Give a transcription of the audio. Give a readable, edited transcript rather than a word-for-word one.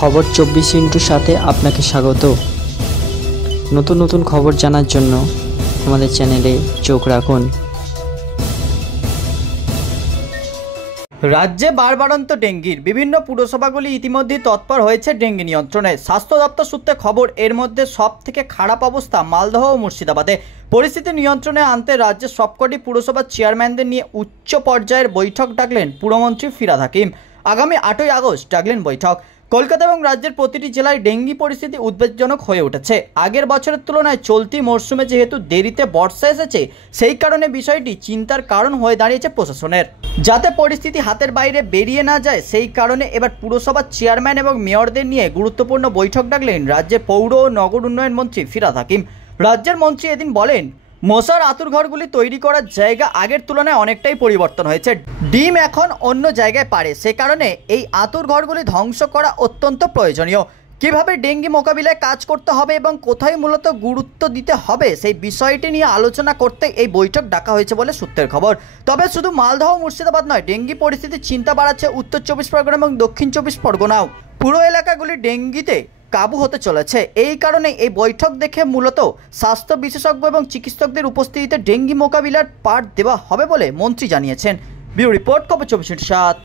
খবর 24 সাথে আপনাকে স্বাগত। নতুন নতুন খবর জানার জন্য আমাদের চ্যানেলে চোখ রাখুন। রাজ্যে বাড়বাড়ন্ত ডেঙ্গির বিভিন্ন পুরসভাগুলি ইতিমধ্যে তৎপর হয়েছে ডেঙ্গি নিয়ন্ত্রণে। স্বাস্থ্য দপ্তর সূত্রে খবর, এর মধ্যে সব থেকে খারাপ অবস্থা মালদহ ও মুর্শিদাবাদে। পরিস্থিতি নিয়ন্ত্রণে আনতে রাজ্যের সবকটি পুরসভার চেয়ারম্যানদের নিয়ে উচ্চ পর্যায়ের বৈঠক ডাকলেন পুরমন্ত্রী ফিরহাদ হাকিম। আগামী 8ই আগস্ট ডাকলেন বৈঠক। কলকাতা এবং রাজ্যের প্রতিটি জেলায় ডেঙ্গি পরিস্থিতি উদ্বেগজনক হয়ে উঠেছে। আগের বছরের তুলনায় চলতি মরশুমে যেহেতু দেরিতে বর্ষা এসেছে, সেই কারণে বিষয়টি চিন্তার কারণ হয়ে দাঁড়িয়েছে প্রশাসনের। যাতে পরিস্থিতি হাতের বাইরে বেরিয়ে না যায়, সেই কারণে এবার পুরসভার চেয়ারম্যান এবং মেয়রদের নিয়ে গুরুত্বপূর্ণ বৈঠক ডাকলেন রাজ্যের পৌর ও নগর উন্নয়ন মন্ত্রী ফিরহাদ হাকিম। রাজ্যের মন্ত্রী এদিন বলেন, মশার আঁতুড়ঘরগুলি তৈরি করার জায়গা আগের তুলনায় অনেকটাই পরিবর্তন হয়েছে। ডিম এখন অন্য জায়গায় পারে, সে কারণে এই আঁতুড়ঘরগুলি ধ্বংস করা অত্যন্ত প্রয়োজনীয়। কিভাবে ডেঙ্গি মোকাবিলায় কাজ করতে হবে এবং কোথায় মূলত গুরুত্ব দিতে হবে, সেই বিষয়টি নিয়ে আলোচনা করতে এই বৈঠক ডাকা হয়েছে বলে সূত্রের খবর। তবে শুধু মালদহ মুর্শিদাবাদ নয়, ডেঙ্গি পরিস্থিতির চিন্তা বাড়াচ্ছে উত্তর 24 পরগনা এবং দক্ষিণ 24 পরগনাও। পুরো এলাকাগুলি ডেঙ্গিতে কাবু হতে চলেছে। এই কারণে এই বৈঠক দেখে মূলত স্বাস্থ্য বিশেষজ্ঞ এবং চিকিৎসকদের উপস্থিতিতে ডেঙ্গি মোকাবিলার পাঠ দেওয়া হবে বলে মন্ত্রী জানিয়েছেন। ব্যুরো রিপোর্ট, খবর 24/7।